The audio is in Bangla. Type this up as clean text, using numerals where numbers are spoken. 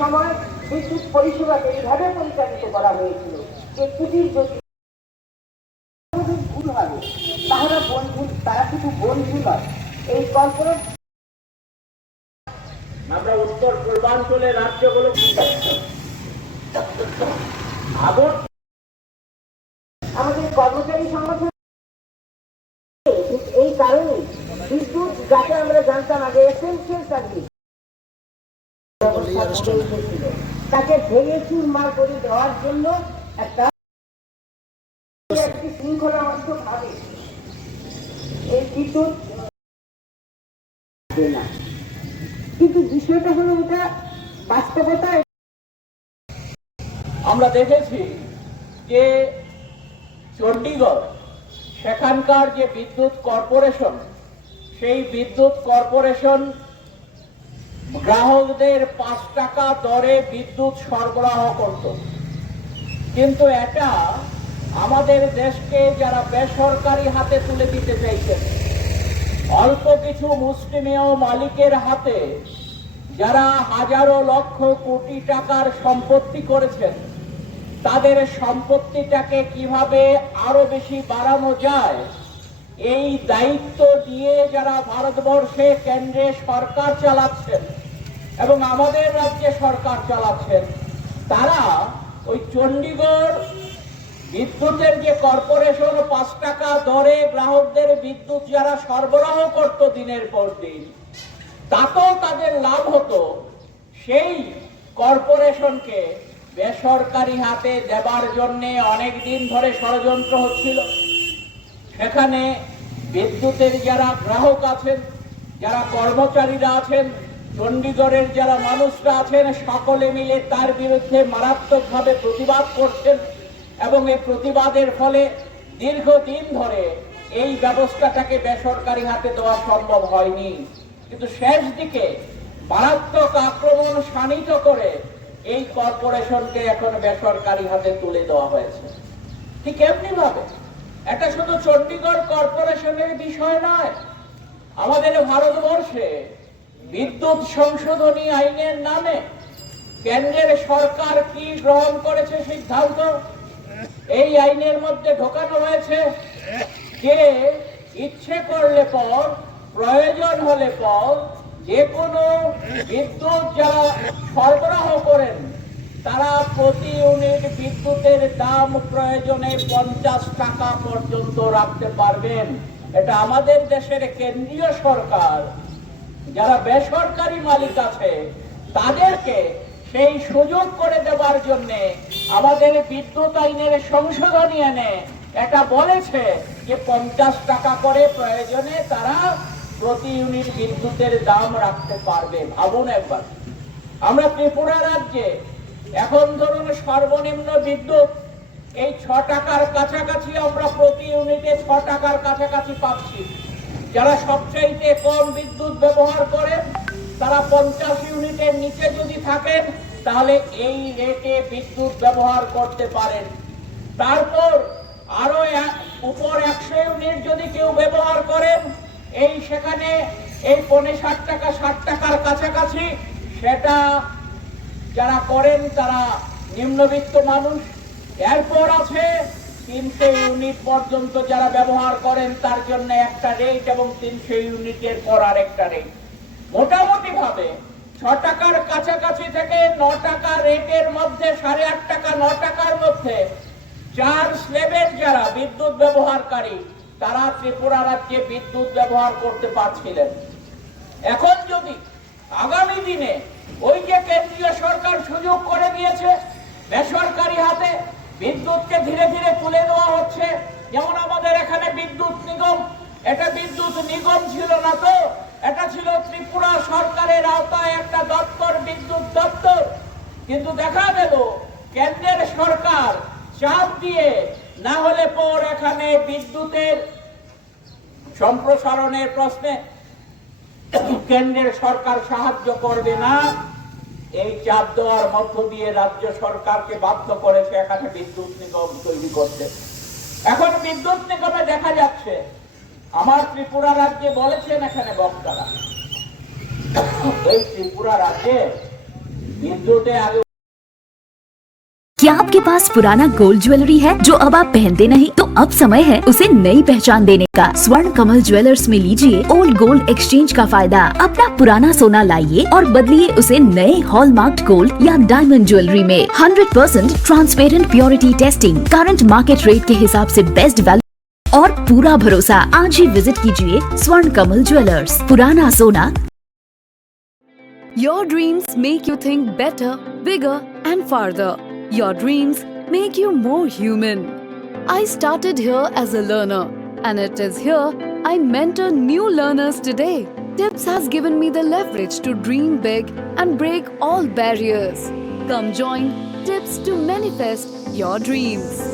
সময় বিদ্যুৎ পরিষেবাকে এইভাবে পরিচালিত করা হয়েছিল যে কুটির যদি ভুল হবে তারা শুধু বন্ধু নয়, এই কর্পোরেট আমরা উত্তর পূর্বাঞ্চলের রাজ্যগুলো আমাদের কর্মচারী সংগঠন এই কারণে বিদ্যুৎ যাকে আমরা জানতাম আগে এসেন্সিয়াল সার্ভিস তাকে ভেঙে চুরমার করে দেওয়ার জন্য একটি শৃঙ্খলাবদ্ধ ভাবে এই বিদ্যুৎ না, কিন্তু বিষয়টা হলো এটা বাস্তবতা। আমরা দেখেছি যে চণ্ডীগড় সেখানকার যে বিদ্যুৎ কর্পোরেশন, সেই বিদ্যুৎ কর্পোরেশন গ্রাহকদের 5 টাকা দরে বিদ্যুৎ সরবরাহ করত, কিন্তু এটা আমাদের দেশকে যারা বেসরকারি হাতে তুলে দিতে চাইছেন, অল্প কিছু মুষ্টিমেয় মালিকের হাতে যারা হাজারো লক্ষ কোটি টাকার সম্পত্তি করেছেন, তাদের সম্পত্তিটাকে কিভাবে আরো বেশি বাড়ানো যায় এই দায়িত্ব দিয়ে যারা ভারতবর্ষে কেন্দ্রে সরকার চালাচ্ছেন এবং আমাদের রাজ্যে সরকার চালাচ্ছেন, তারা ওই চণ্ডীগড় বিদ্যুতের যে কর্পোরেশন 5 টাকা দরে গ্রাহকদের বিদ্যুৎ যারা সরবরাহ করত দিনের পর দিন, তাতেও তাদের লাভ হতো, সেই কর্পোরেশনকে বেসরকারি হাতে দেবার জন্য অনেক দিন ধরে ষড়যন্ত্র হচ্ছিল। সেখানে বিদ্যুতের যারা গ্রাহক আছেন, যারা কর্মচারীরা আছেন, চণ্ডীগড়ের যারা মানুষরা আছেন, সকলে মিলে তার বিরুদ্ধে মারাত্মকভাবে প্রতিবাদ করছেন এবং এই প্রতিবাদের ফলে দীর্ঘদিন ধরে এই ব্যবস্থাটাকে বেসরকারি হাতে দেওয়া সম্ভব হয়নি। কিন্তু শেষ দিকে মারাত্মক আক্রমণ শাণিত করে এই কর্পোরেশনকে এখন বেসরকারি হাতে তুলে দেওয়া হয়েছে। ঠিক এমনি ভাবে এটা শুধু চণ্ডীগড় কর্পোরেশনের বিষয় নয়, আমাদের ভারতবর্ষে বিদ্যুৎ সংশোধনী আইনের নামে কেন্দ্রের সরকার কি গ্রহণ করেছে সিদ্ধান্ত, এই আইনের মধ্যে ঢোকানো হয়েছে যে ইচ্ছে করলে পর, প্রয়োজন হলে পর, যে কোনো বিদ্যুৎ যারা সরবরাহ করেন তারা প্রতি ইউনিট বিদ্যুতের দাম প্রয়োজনে 50 টাকা পর্যন্ত রাখতে পারবেন। এটা আমাদের দেশের কেন্দ্রীয় সরকার যারা বেসরকারি মালিক আছে তাদেরকে সেই সুযোগ করে দেওয়ার জন্য আমাদের বিদ্যুৎ আইনের সংশোধনী এনে এটা বলেছে যে 50 টাকা করে প্রয়োজনে তারা প্রতি ইউনিট বিদ্যুতের দাম রাখতে পারবে। ভাবুন একবার, আমরা ত্রিপুরা রাজ্যে এখন ধরুন সর্বনিম্ন বিদ্যুৎ এই 6 টাকার কাছাকাছি, আমরা প্রতি ইউনিটে 6 টাকার কাছাকাছি পাচ্ছি। যারা সবচাইতে কম বিদ্যুৎ ব্যবহার করেন তারা 50 ইউনিটের নিচে যদি থাকেন তাহলে এই রেটে বিদ্যুৎ ব্যবহার করতে পারেন। তারপর আরো উপর 100 ইউনিট যদি কেউ ব্যবহার করেন, এই সেখানে এই 65 টাকা 60 টাকার কাছাকাছি, সেটা যারা করেন তারা নিম্নবিত্ত মানুষ। এরপর আছে 300 ইউনিট পর্যন্ত যারা ব্যবহার করেন তার জন্য একটা রেট এবং 300 ইউনিটের পর আরেকটা রেট। মোটামুটি ভাবে 6 টাকার কাছাকাছি থেকে 9 টাকা রেটের মধ্যে, 8.5 টাকা 9 টাকার মধ্যে 4 স্ল্যাবের যারা বিদ্যুৎ ব্যবহারকারী তারা ত্রিপুরা রাজ্যে বিদ্যুৎ ব্যবহার করতে পারছিলেন। এখন যদি আগামী দিনে ওই যে কেন্দ্রীয় সরকার সুযোগ করে দিয়েছে বেসরকারি হাতে বিদ্যুৎকে ধীরে ধীরে তুলে দেওয়া হচ্ছে, যেমন আমাদের এখানে বিদ্যুৎ নিগম, এটা বিদ্যুৎ নিগম ছিল না তো, এটা ছিল ত্রিপুরা সরকারের আওতায় একটা দপ্তর, বিদ্যুৎ দপ্তর। কিন্তু দেখা গেল কেন্দ্রের সরকার চাপ দিয়ে না হলে পর এখানে বিদ্যুতের সম্প্রসারণের প্রশ্নে কেন্দ্রের সরকার সাহায্য করবে না, এই চাপ দেওয়ার মধ্য দিয়ে রাজ্য সরকারকে বাধ্য করেছে এখানে বিদ্যুৎ নিগম তৈরি করতে। এখন বিদ্যুৎ নিগমে দেখা যাচ্ছে, আমার ত্রিপুরা রাজ্যে বলেছেন এখানে বক্তারা, এই ত্রিপুরা রাজ্যে বিদ্যুতে আগে क्या आपके पास पुराना गोल्ड ज्वेलरी है जो अब आप पहनते नहीं? तो अब समय है उसे नई पहचान देने का। स्वर्ण कमल ज्वेलर्स में लीजिए ओल्ड गोल्ड एक्सचेंज का फायदा। अपना पुराना सोना लाइए और बदलिए उसे नए हॉलमार्क्ड गोल्ड या डायमंड ज्वेलरी में। 100% transparent purity testing, current market rate के हिसाब से बेस्ट वैल्यू और पूरा भरोसा। आज ही विजिट कीजिए स्वर्ण कमल ज्वेलर्स, पुराना सोना। Your dreams make you think better, bigger and farther. Your dreams make you more human. I started here as a learner and it is here I mentor new learners today. Tips has given me the leverage to dream big and break all barriers. Come join Tips to manifest your dreams.